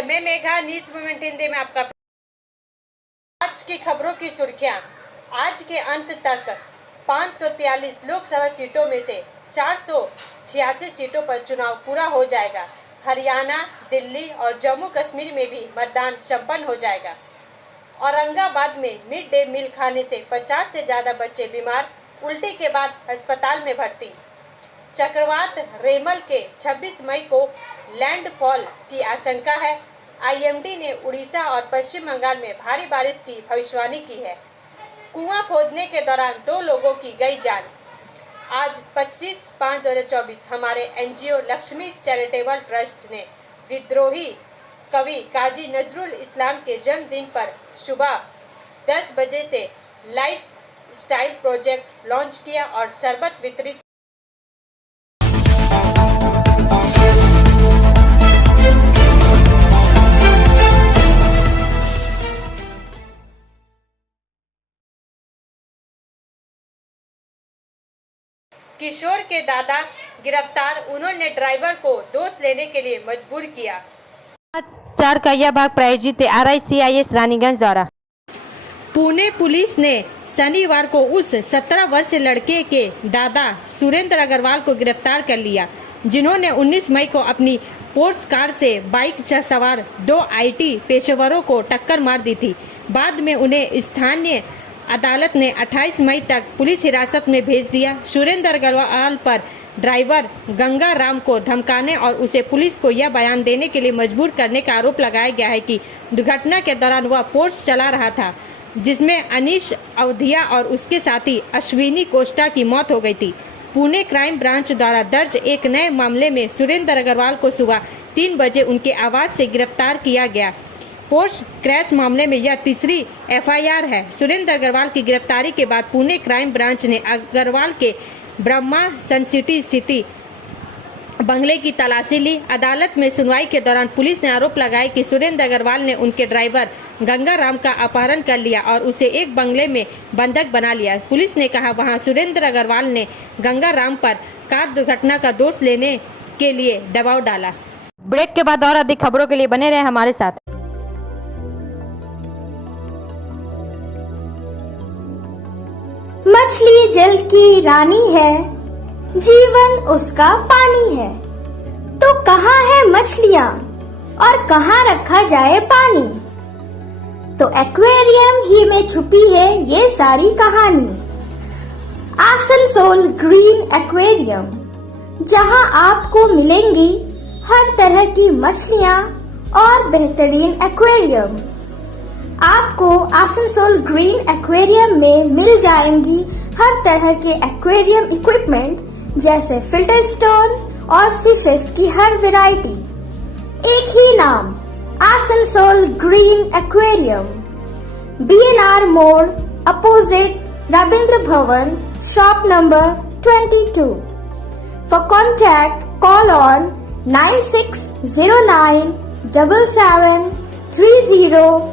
नमस्ते, मैं Megha news moment Hindi में आपका। आज की खबरों की सुर्खियां। आज के अंत तक 543 लोकसभा सीटों में से 486 सीटों पर चुनाव पूरा हो जाएगा। हरियाणा, दिल्ली और जम्मू कश्मीर में भी मतदान संपन्न हो जाएगा। औरंगाबाद में मिड डे मील खाने से 50 से ज़्यादा बच्चे बीमार, उल्टी के बाद अस्पताल में भर्ती। चक्रवात रेमल के 26 मई को लैंडफॉल की आशंका है। आईएमडी ने उड़ीसा और पश्चिम बंगाल में भारी बारिश की भविष्यवाणी की है। कुआं खोदने के दौरान 2 लोगों की गई जान। आज 25/5/2024 हमारे एनजीओ लक्ष्मी चैरिटेबल ट्रस्ट ने विद्रोही कवि काजी नजरुल इस्लाम के जन्मदिन पर सुबह 10 बजे से लाइफ स्टाइल प्रोजेक्ट लॉन्च किया और शरबत वितरित। किशोर के दादा गिरफ्तार, उन्होंने ड्राइवर को दोष लेने के लिए मजबूर किया। 4 कहिया भाग प्रायोजित RICIS रानीगंज द्वारा। पुणे पुलिस ने शनिवार को उस 17 वर्षीय लड़के के दादा सुरेंद्र अग्रवाल को गिरफ्तार कर लिया, जिन्होंने 19 मई को अपनी पोर्स कार से बाइक सवार 2 IT पेशेवरों को टक्कर मार दी थी। बाद में उन्हें स्थानीय अदालत ने 28 मई तक पुलिस हिरासत में भेज दिया। सुरेंद्र अग्रवाल पर ड्राइवर गंगा राम को धमकाने और उसे पुलिस को यह बयान देने के लिए मजबूर करने का आरोप लगाया गया है कि दुर्घटना के दौरान वह पोर्स चला रहा था, जिसमें अनीश अवधिया और उसके साथी अश्विनी कोस्टा की मौत हो गई थी। पुणे क्राइम ब्रांच द्वारा दर्ज एक नए मामले में सुरेंद्र अग्रवाल को सुबह 3 बजे उनके आवास से गिरफ्तार किया गया। पोर्स क्रैश मामले में यह तीसरी FIR है। सुरेंद्र अग्रवाल की गिरफ्तारी के बाद पुणे क्राइम ब्रांच ने अग्रवाल के ब्रह्मा सन सिटी स्थित बंगले की तलाशी ली। अदालत में सुनवाई के दौरान पुलिस ने आरोप लगाया कि सुरेंद्र अग्रवाल ने उनके ड्राइवर गंगा राम का अपहरण कर लिया और उसे एक बंगले में बंधक बना लिया। पुलिस ने कहा वहां सुरेंद्र अग्रवाल ने गंगा राम पर कार दुर्घटना का दोष लेने के लिए दबाव डाला। ब्रेक के बाद और अधिक खबरों के लिए बने रहे हमारे साथ। मछली जल की रानी है, जीवन उसका पानी है। तो कहाँ है मछलियाँ और कहाँ रखा जाए पानी? तो एक्वेरियम ही में छुपी है ये सारी कहानी। आसनसोल ग्रीन एक्वेरियम, जहाँ आपको मिलेंगी हर तरह की मछलियाँ और बेहतरीन एक्वेरियम। आपको आसनसोल ग्रीन एक्वेरियम में मिल जाएंगी हर तरह के एक्वेरियम इक्विपमेंट, जैसे फिल्टर स्टोन और फिशेस की हर वैरायटी। एक ही नाम, आसनसोल ग्रीन एक्वेरियम। BNR मोड़, opposite Ravindra Bhavan, shop number 22। For contact call on 9609 77 3040।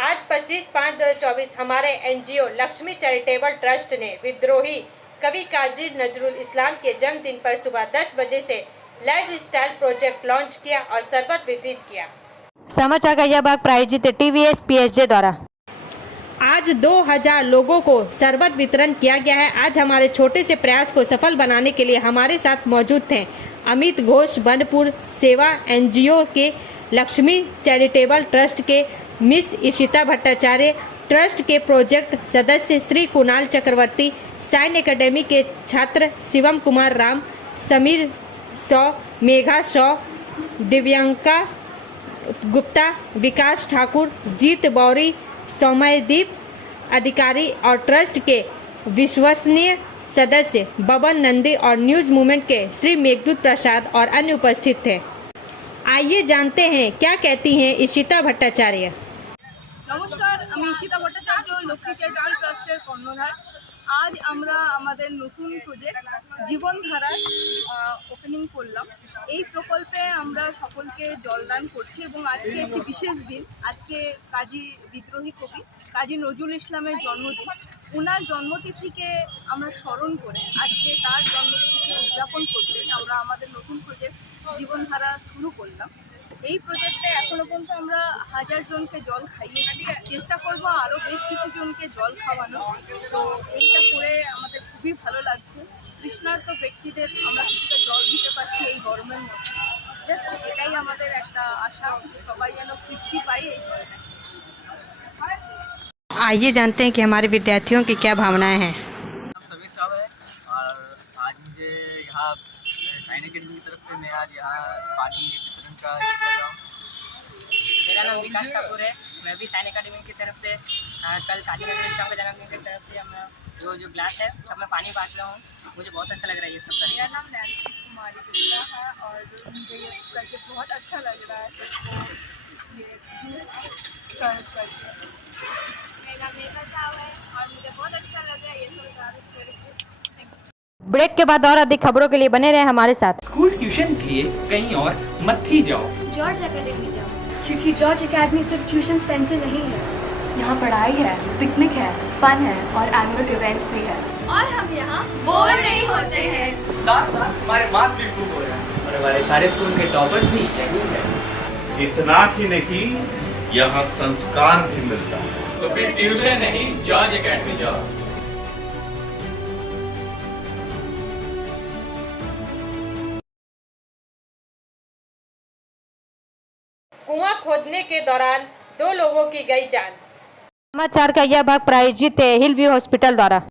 आज 25/5/2024 हमारे एनजीओ लक्ष्मी चैरिटेबल ट्रस्ट ने विद्रोही कवि काजी नजरुल इस्लाम के जन्मदिन पर सुबह 10 बजे से लाइफ स्टाइल प्रोजेक्ट लॉन्च किया और शरबत वितरित किया। समाचार का यह भाग प्रायोजित TVS PSJ द्वारा। आज 2000 लोगों को शरबत वितरण किया गया है। आज हमारे छोटे से प्रयास को सफल बनाने के लिए हमारे साथ मौजूद थे अमित घोष, बनपुर सेवा NGO के लक्ष्मी चैरिटेबल ट्रस्ट के मिस इशिता भट्टाचार्य, ट्रस्ट के प्रोजेक्ट सदस्य श्री कुणाल चक्रवर्ती, साइन एकेडमी के छात्र शिवम कुमार राम, समीर सौ, मेघा सौ, दिव्यांका गुप्ता, विकास ठाकुर, जीत बौरी, सौमयदीप अधिकारी और ट्रस्ट के विश्वसनीय सदस्य बबन नंदी और न्यूज मूवमेंट के श्री मेघदूत प्रसाद और अन्य उपस्थित थे। आइए जानते हैं क्या कहती हैं इशिता भट्टाचार्य। নমস্কার, আমি ঈশিতা ভট্টাচার্য, লক্ষ্মী চ্যারিটেবল ট্রাস্টের কর্ণধার। আজ আমরা আমাদের নতুন প্রজেক্ট জীবনধারার ওপেনিং করলাম। এই প্রকল্পে আমরা সকলকে জলদান করছি এবং আজকে একটি বিশেষ দিন। আজকে কাজী বিদ্রোহী কবি কাজী নজরুল ইসলামের জন্মদিন। ওনার জন্মতিথিকে আমরা স্মরণ করে আজকে তার জন্মতিথিকে উদযাপন করতে আমরা আমাদের নতুন প্রজেক্ট জীবনধারা শুরু করলাম। এই প্রজেক্টে এখনো পর্যন্ত আমরা 1000 জনকে জল খাইয়েছি, চেষ্টা করব আরও বেশ কিছু জনকে জল খাওয়ানো। তো এইটা করে আমাদের খুবই ভালো লাগছে। তৃষ্ণার্ত ব্যক্তিদের আমরা কিছুটা জল দিতে পারছি এই গরমের মধ্যে। জাস্ট এটাই আমাদের একটা আশা যে সবাই যেন তৃপ্তি পায় এই জলটা। आइए जानते हैं कि हमारे विद्यार्थियों की क्या भावनाएं हैं। नाम समीर साहब है और आज मुझे यहाँ साइन अकेडमी की तरफ से मैं आज यहाँ पानी वितरण का ये कर रहा हूँ। मेरा नाम विकास ठाकुर है, मैं भी साइन अकेडमी की तरफ से कल काली नजर इस्लाम के जन्मदिन की तरफ से हम जो ग्लास है सब में पानी बांट रहा हूँ। मुझे बहुत अच्छा लग रहा है ये सब करके। मेरा नाम नैन्सी कुमारी गुप्ता है और मुझे ये करके बहुत अच्छा लग रहा है सबको ये सर्व करके। मेरा नाम मेघा साहब है और मुझे बहुत अच्छा लग रहा है ये सब कार्य करके। ब्रेक के बाद और अधिक खबरों के लिए बने रहे हमारे साथ। स्कूल ट्यूशन के लिए कहीं और मत ही जाओ। जॉर्ज एकेडमी जाओ, क्योंकि जॉर्ज एकेडमी सिर्फ ट्यूशन सेंटर नहीं है। यहाँ पढ़ाई है, पिकनिक है, फन है और एनुअल इवेंट्स भी है। और हम यहाँ बोर नहीं होते हैं। साथ साथ हमारे मार्क्स भी इम्प्रूव हो रहे हैं और हमारे सारे स्कूल के टॉपर्स भी यही है। इतना ही नहीं, यहाँ संस्कार भी मिलता है। तो फिर ट्यूशन नहीं, जॉर्ज एकेडमी जाओ। कुआं खोदने के दौरान 2 लोगों की गई जान। समाचार का यह भाग प्रायोजित है हिल व्यू हॉस्पिटल द्वारा।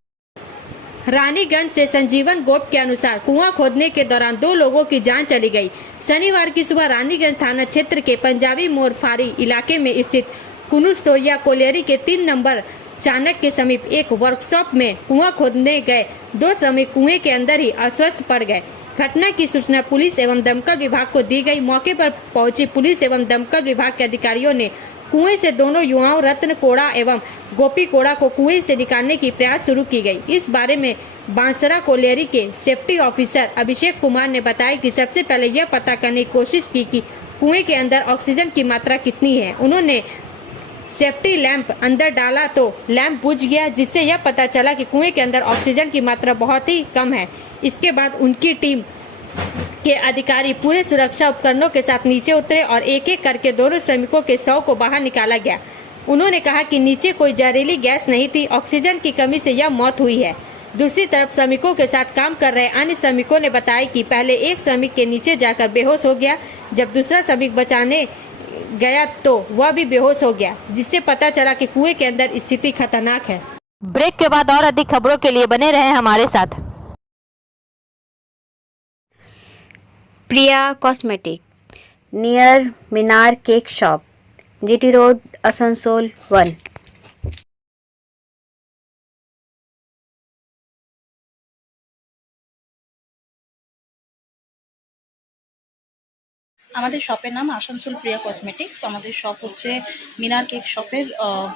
रानीगंज से संजीवन गोप के अनुसार कुआं खोदने के दौरान 2 लोगों की जान चली गई। शनिवार की सुबह रानीगंज थाना क्षेत्र के पंजाबी मोड़ फारी इलाके में स्थित कुनुस्तोया कोलियरी के 3 नंबर चाणक के समीप एक वर्कशॉप में कुआं खोदने गए 2 श्रमिक कुएं के अंदर ही अस्वस्थ पड़ गए। घटना की सूचना पुलिस एवं दमकल विभाग को दी गई। मौके पर पहुंची पुलिस एवं दमकल विभाग के अधिकारियों ने कुएं से दोनों युवाओं रत्न कोड़ा एवं गोपी कोड़ा को कुएं से निकालने की प्रयास शुरू की गई। इस बारे में बांसरा कोलियरी के सेफ्टी ऑफिसर अभिषेक कुमार ने बताया कि सबसे पहले यह पता करने की कोशिश की कि कुएं के अंदर ऑक्सीजन की मात्रा कितनी है। उन्होंने सेफ्टी लैंप अंदर डाला तो लैंप बुझ गया, जिससे यह पता चला कि कुएं के अंदर ऑक्सीजन की मात्रा बहुत ही कम है। इसके बाद उनकी टीम के अधिकारी पूरे सुरक्षा उपकरणों के साथ नीचे उतरे और एक एक करके दोनों श्रमिकों के शव को बाहर निकाला गया। उन्होंने कहा कि नीचे कोई जहरीली गैस नहीं थी, ऑक्सीजन की कमी से यह मौत हुई है। दूसरी तरफ श्रमिकों के साथ काम कर रहे अन्य श्रमिकों ने बताया कि पहले एक श्रमिक के नीचे जाकर बेहोश हो गया, जब दूसरा श्रमिक बचाने गया तो वह भी बेहोश हो गया, जिससे पता चला कि कुएं के अंदर स्थिति खतरनाक है। ब्रेक के बाद और अधिक खबरों के लिए बने रहे हमारे साथ। Priya cosmetic near Minar cake shop, GT road, Asansol 1। আমাদের শপের নাম আসানসোল প্রিয়া কসমেটিক্স। আমাদের শপ হচ্ছে মিনার কেক শপের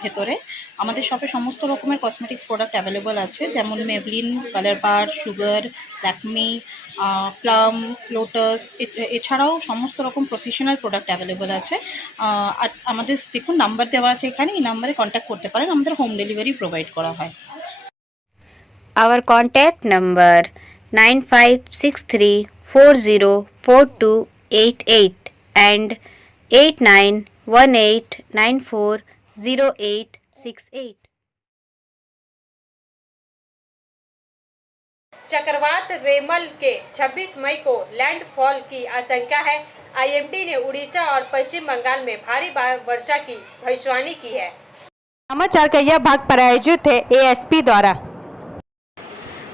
ভেতরে। আমাদের শপে সমস্ত রকমের কসমেটিক্স প্রোডাক্ট অ্যাভেলেবল আছে, যেমন মেবলিন, কালার বার, সুগার, ল্যাকমি, প্লাম, লোটাস, এছাড়াও সমস্ত রকম প্রফেশনাল প্রোডাক্ট অ্যাভেলেবল আছে। আর আমাদের দেখুন নাম্বার দেওয়া আছে এখানে, এই নাম্বারে কন্ট্যাক্ট করতে পারেন। আমাদের হোম ডেলিভারি প্রোভাইড করা হয়। Our contact number 9563404288 and 8918940868। चक्रवात रेमल के 26 मई को लैंडफॉल की आशंका है। आईएमडी ने उड़ीसा और पश्चिम बंगाल में भारी वर्षा की भविष्यवाणी की है। समाचार का यह भाग प्रायोजित है एएसपी द्वारा।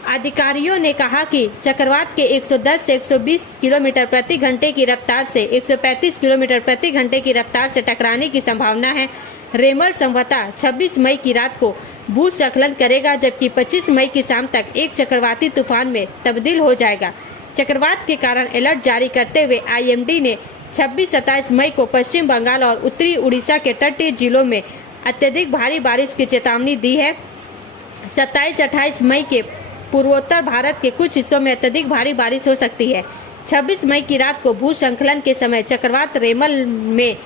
अधिकारियों ने कहा कि चक्रवात के 110 से 120 किलोमीटर प्रति घंटे की रफ्तार से 135 किलोमीटर प्रति घंटे की रफ्तार से टकराने की संभावना है। रेमल संभवतः 26 मई की रात को भूस्खलन करेगा, जबकि 25 मई की शाम तक एक चक्रवाती तूफान में तब्दील हो जाएगा। चक्रवात के कारण अलर्ट जारी करते हुए आईएमडी ने 26-27 मई को पश्चिम बंगाल और उत्तरी उड़ीसा के तटीय जिलों में अत्यधिक भारी बारिश की चेतावनी दी है। 27-28 मई के पूर्वोत्तर भारत के कुछ हिस्सों में अत्यधिक भारी बारिश हो सकती है। 26 मई की रात को भूस्खलन के समय चक्रवात रेमल में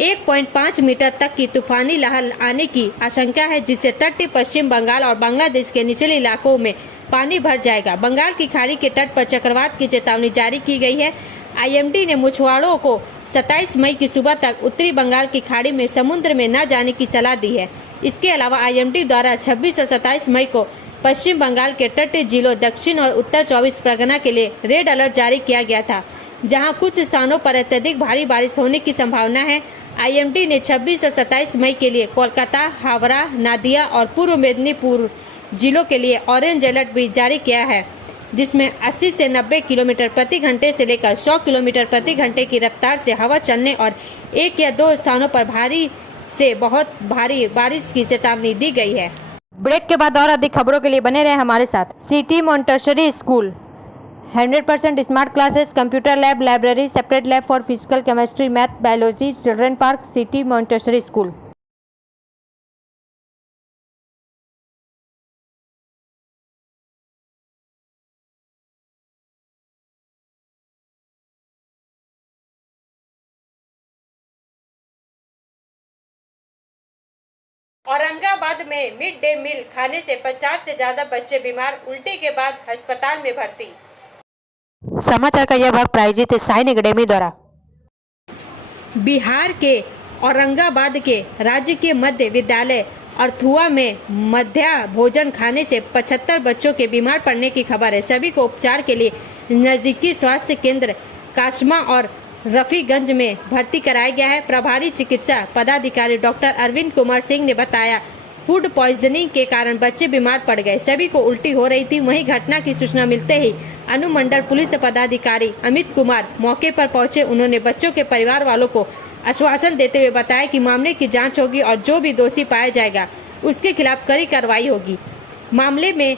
1.5 मीटर तक की तूफानी लहर आने की आशंका है, जिससे तटीय पश्चिम बंगाल और बांग्लादेश के निचले इलाकों में पानी भर जाएगा। बंगाल की खाड़ी के तट पर चक्रवात की चेतावनी जारी की गई है। आईएमडी ने मछुआरों को 27 मई की सुबह तक उत्तरी बंगाल की खाड़ी में समुद्र में न जाने की सलाह दी है। इसके अलावा आईएमडी द्वारा 26 और 27 मई को पश्चिम बंगाल के तटीय जिलों दक्षिण और उत्तर 24 परगना के लिए रेड अलर्ट जारी किया गया था, जहां कुछ स्थानों पर अत्यधिक भारी बारिश होने की संभावना है। आईएमडी ने 26 और 27 मई के लिए कोलकाता, हावड़ा, नादिया और पूर्व मेदिनीपुर जिलों के लिए ऑरेंज अलर्ट भी जारी किया है, जिसमें 80 से 90 किलोमीटर प्रति घंटे से लेकर 100 किलोमीटर प्रति घंटे की रफ्तार से हवा चलने और 1 या 2 स्थानों पर भारी से बहुत भारी बारिश की चेतावनी दी गई है। ब्रेक के बाद और अधिक खबरों के लिए बने रहे हमारे साथ। City Montessori school 100% smart classes, computer lab, library, separate lab for physical, chemistry, math, biology, children park, city Montessori school. Aurangabad में मिड डे मील खाने से 50 से ज्यादा बच्चे बीमार, उल्टी के बाद अस्पताल में भर्ती। समाचार का यह भाग प्रायोजित है साइन एकेडमी द्वारा। बिहार के औरंगाबाद के राजकीय मध्य विद्यालय अर्थुआ में मध्याह्न भोजन खाने से 75 बच्चों के बीमार पड़ने की खबर है। सभी को उपचार के लिए नजदीकी स्वास्थ्य केंद्र काशमा और रफीगंज में भर्ती कराया गया है। प्रभारी चिकित्सा पदाधिकारी डॉक्टर अरविंद कुमार सिंह ने बताया, फूड पॉइजनिंग के कारण बच्चे बीमार पड़ गए, सभी को उल्टी हो रही थी। वहीं घटना की सूचना मिलते ही अनुमंडल पुलिस पदाधिकारी अमित कुमार मौके पर पहुंचे। उन्होंने बच्चों के परिवार वालों को आश्वासन देते हुए बताया कि मामले की जांच होगी और जो भी दोषी पाया जाएगा उसके खिलाफ कड़ी कार्रवाई होगी। मामले में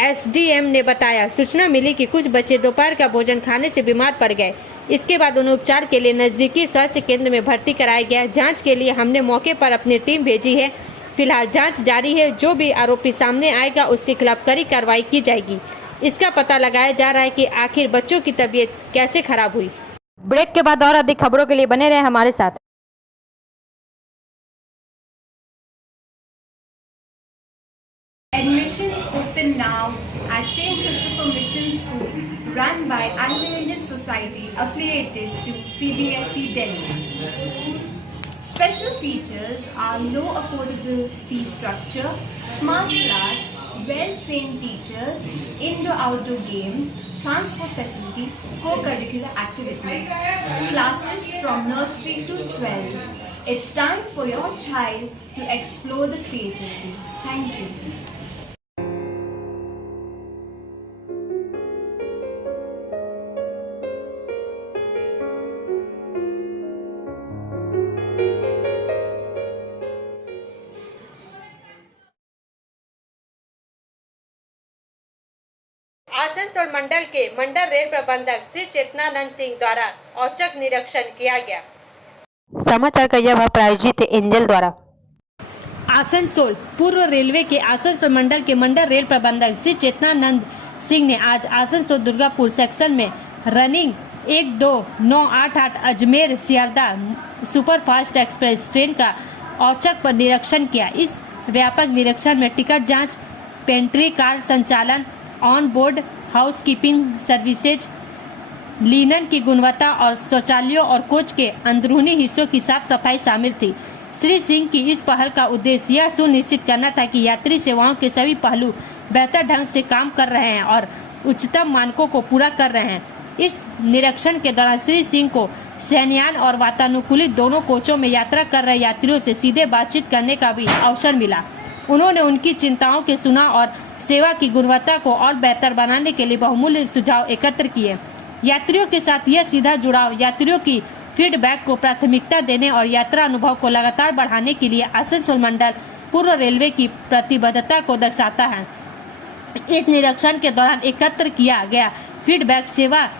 एसडीएम ने बताया, सूचना मिली कि कुछ बच्चे दोपहर का भोजन खाने से बीमार पड़ गए। इसके बाद उन्हें उपचार के लिए नजदीकी स्वास्थ्य केंद्र में भर्ती कराया गया। जांच के लिए हमने मौके पर अपनी टीम भेजी है। फिलहाल जांच जारी है। जो भी आरोपी सामने आएगा उसके खिलाफ कड़ी कार्रवाई की जाएगी। इसका पता लगाया जा रहा है कि आखिर बच्चों की तबीयत कैसे खराब हुई। ब्रेक के बाद और अधिक खबरों के लिए बने रहे हमारे साथ। Admissions open now at St. Christopher Mission School, run by Anglo-Indian Society affiliated to CBSE Delhi. Special features are low affordable fee structure, smart class, well-trained teachers, indoor-outdoor games, transport facility, co-curricular activities, classes from nursery to 12. It's time for your child to explore the creativity. Thank you. Asansol मंडल के मंडल rail प्रबंधक श्री चेतनानंद सिंह द्वारा औचक निरीक्षण किया गया। समाचार का यह भाग प्रायोजित है एंजल द्वारा। आसनसोल पूर्व रेलवे के आसनसोल मंडल के मंडल रेल प्रबंधक श्री चेतनानंद सिंह ने आज आसनसोल दुर्गापुर सेक्शन में running 12988 Ajmer Sealdah superfast express train का औचक पर निरीक्षण किया। इस व्यापक निरीक्षण में टिकट जांच, पेंट्री कार संचालन, on board housekeeping services, linen की गुणवत्ता और शौचालयों और कोच के अंदरूनी हिस्सों की साफ सफाई शामिल थी। श्री सिंह की इस पहल का उद्देश्य यह सुनिश्चित करना था कि यात्री सेवाओं के सभी पहलू बेहतर ढंग से काम कर रहे हैं और उच्चतम मानकों को पूरा कर रहे हैं। इस निरीक्षण के दौरान श्री सिंह को शयनयान और वातानुकूलित दोनों कोचों में यात्रा कर रहे यात्रियों से सीधे बातचीत करने का भी अवसर मिला। उन्होंने उनकी चिंताओं के सुना और सेवा की गुणवत्ता को और बेहतर बनाने के लिए बहुमूल्य सुझाव एकत्र किए। यात्रियों के साथ यह सीधा जुड़ाव यात्रियों की फीडबैक को प्राथमिकता देने और यात्रा अनुभव को लगातार बढ़ाने के लिए आसनसोल मंडल पूर्व रेलवे की प्रतिबद्धता को दर्शाता है। इस निरीक्षण के दौरान एकत्र किया गया फीडबैक सेवा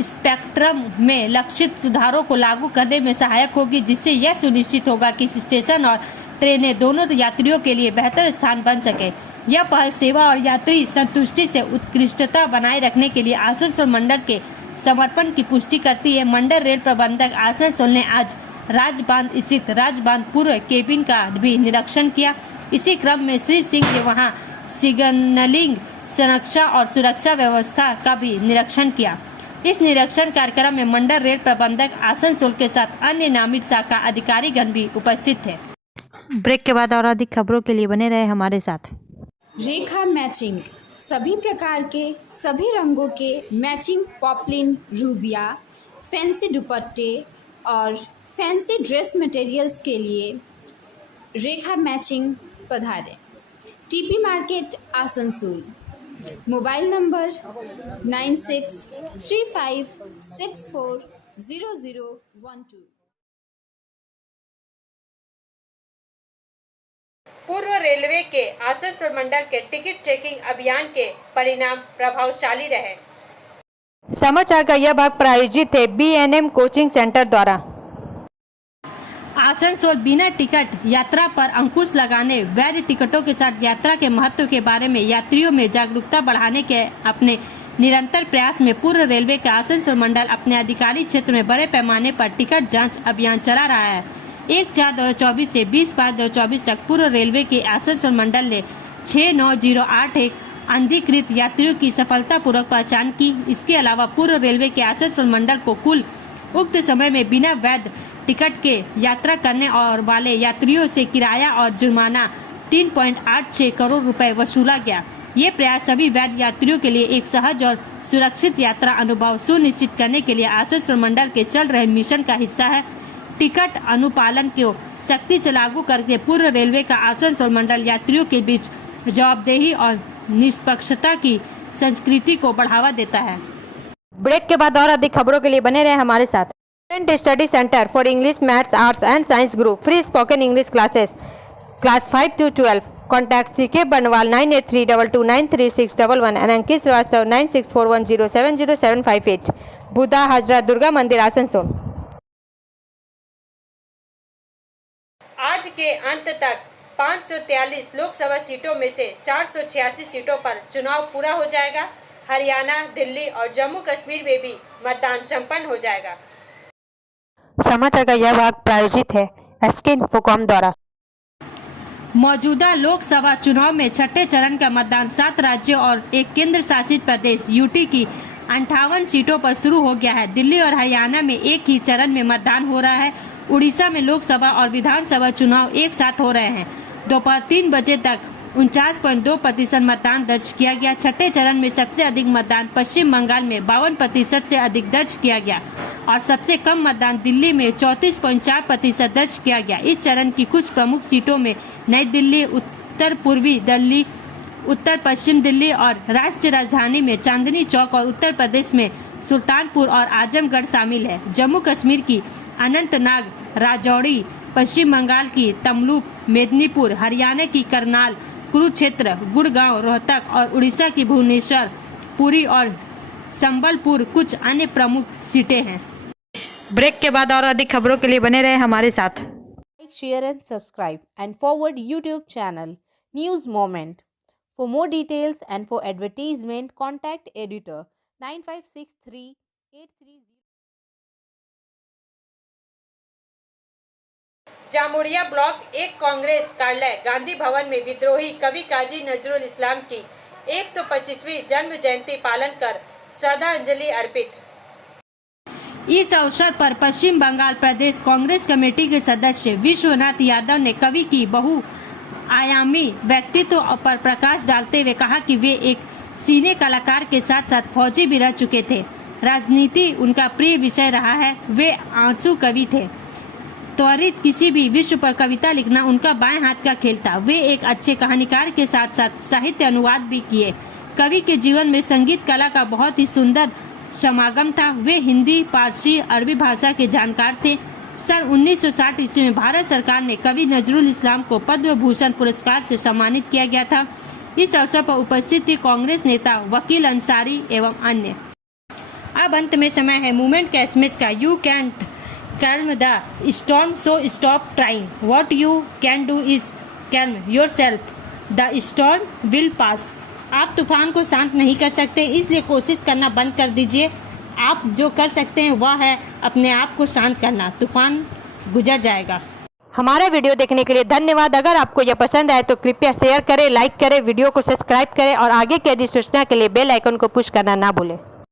स्पेक्ट्रम में लक्षित सुधारों को लागू करने में सहायक होगी, जिससे यह सुनिश्चित होगा कि स्टेशन और ट्रेनें दोनों यात्रियों के लिए बेहतर स्थान बन सके। यह पहल सेवा और यात्री संतुष्टि से उत्कृष्टता बनाए रखने के लिए आसनसोल मंडल के समर्पण की पुष्टि करती है। मंडल रेल प्रबंधक आसनसोल ने आज राजबांध स्थित राजबांध पूर्व केबिन का भी निरीक्षण किया। इसी क्रम में श्री सिंह ने वहां सिग्नलिंग संरक्षा और सुरक्षा व्यवस्था का भी निरीक्षण किया। इस निरीक्षण कार्यक्रम में मंडल रेल प्रबंधक आसनसोल के साथ अन्य नामित शाखा अधिकारीगण भी उपस्थित थे। ब्रेक के बाद और अधिक खबरों के लिए बने रहे हमारे साथ। रेखा मैचिंग, सभी प्रकार के सभी रंगों के मैचिंग पॉपलिन, रूबिया, फैंसी दुपट्टे और फैंसी ड्रेस मटेरियल्स के लिए रेखा मैचिंग पधारें। TP market Asansol. Mobile number 9635640012। पूर्व रेलवे के आसनसोल मंडल के टिकट चेकिंग अभियान के परिणाम प्रभावशाली रहे। समाचार का यह भाग प्रायोजित है BNM कोचिंग सेंटर द्वारा। आसनसोल बिना टिकट यात्रा पर अंकुश लगाने, वैध टिकटों के साथ यात्रा के महत्व के बारे में यात्रियों में जागरूकता बढ़ाने के अपने निरंतर प्रयास में पूर्व रेलवे के आसनसोल मंडल अपने अधिकारी क्षेत्र में बड़े पैमाने पर टिकट जांच अभियान चला रहा है। 1/4/2024 से 20/5/2024 तक पूर्व रेलवे के आसनसोल मंडल ने 69081 अनधिकृत यात्रियों की सफलतापूर्वक पहचान की। इसके अलावा पूर्व रेलवे के आसनसोल मंडल को कुल उक्त समय में बिना वैध टिकट के यात्रा करने और वाले यात्रियों से किराया और जुर्माना 3.86 करोड़ रुपए वसूला गया। ये प्रयास सभी वैध यात्रियों के लिए एक सहज और सुरक्षित यात्रा अनुभव सुनिश्चित करने के लिए आसनसोल मंडल के चल रहे मिशन का हिस्सा है। टिकट अनुपालन को सख्ती से लागू करके पूर्व रेलवे का आसनसोल मंडल यात्रियों के बीच जवाबदेही और निष्पक्षता की संस्कृति को बढ़ावा देता है। ब्रेक के बाद और अधिक खबरों के लिए बने रहे हमारे साथ। Study centre for English, maths, arts and science group free spoken English classes class 5 to 12। Contact CK बनवाल 9832293611 एंड अंकित श्रीवास्तव 9641070758। बुधा हजरत दुर्गा मंदिर आसनसोल। आज के अंत तक 543 लोकसभा सीटों में से 486 सीटों पर चुनाव पूरा हो जाएगा। हरियाणा, दिल्ली और जम्मू कश्मीर में भी मतदान संपन्न हो जाएगा। समाचार का यह भाग प्रायोजित है SK इन्फोकॉम द्वारा। मौजूदा लोकसभा चुनाव में छठे चरण का मतदान 7 राज्यों और एक केंद्र शासित प्रदेश UT की 58 सीटों पर शुरू हो गया है। दिल्ली और हरियाणा में एक ही चरण में मतदान हो रहा है। उड़ीसा में लोकसभा और विधानसभा चुनाव एक साथ हो रहे हैं। दोपहर 3 बजे तक 49.2% मतदान दर्ज किया गया। छठे चरण में सबसे अधिक मतदान पश्चिम बंगाल में 52% से अधिक दर्ज किया गया और सबसे कम मतदान दिल्ली में 34.4% दर्ज किया गया। इस चरण की कुछ प्रमुख सीटों में नई दिल्ली, उत्तर पूर्वी दिल्ली, उत्तर पश्चिम दिल्ली और राष्ट्रीय राजधानी में चांदनी चौक और उत्तर प्रदेश में सुल्तानपुर और आजमगढ़ शामिल है। जम्मू कश्मीर की अनंतनाग, राजौरी, पश्चिम बंगाल की तमलुक, मेदिनीपुर, हरियाणा की करनाल, कुरुक्षेत्र, गुड़गांव, रोहतक और उड़ीसा की भुवनेश्वर, पुरी और संबलपुर कुछ अन्य प्रमुख सीटें हैं। ब्रेक के बाद और अधिक खबरों के लिए बने रहे हमारे साथ। Like, share and subscribe and forward YouTube channel News Moment. For more details and for advertisement, contact editor 956383. Jamuria block 1 Congress कार्यालय गांधी भवन में विद्रोही कवि काजी नजरुल इस्लाम की 125वीं जन्म जयंती पालन कर श्रद्धांजलि अर्पित। इस अवसर पर पश्चिम बंगाल प्रदेश कांग्रेस कमेटी के सदस्य विश्वनाथ यादव ने कवि की बहुआयामी व्यक्तित्व पर प्रकाश डालते हुए कहा कि वे एक सीने कलाकार के साथ साथ फौजी भी रह चुके थे। राजनीति उनका प्रिय विषय रहा है। वे आंसू कवि थे। त्वरित किसी भी विषय पर कविता लिखना उनका बाएं हाथ का खेल था। वे एक अच्छे कहानीकार के साथ साथ साहित्य अनुवाद भी किए। कवि के जीवन में संगीत कला का बहुत ही सुंदर समागम था। वे हिंदी, पारसी, अरबी भाषा के जानकार थे। सन 1960 ईस्वी में भारत सरकार ने कवि नजरुल इस्लाम को पद्म भूषण पुरस्कार से सम्मानित किया गया था। इस अवसर पर उपस्थित थे कांग्रेस नेता वकील अंसारी एवं अन्य। अब अंत में समय है मूवमेंट का एसएमएस का। You can't calm the storm, so stop trying. What you can do is calm yourself. The storm will pass. आप तूफान को शांत नहीं कर सकते, इसलिए कोशिश करना बंद कर दीजिए। आप जो कर सकते हैं वह है अपने आप को शांत करना। तूफान गुजर जाएगा। हमारा वीडियो देखने के लिए धन्यवाद। अगर आपको यह पसंद आए तो कृपया शेयर करें, लाइक करें, वीडियो को सब्सक्राइब करें और आगे की अधिक सूचना के लिए बेल आइकन को पुश करना ना भूलें।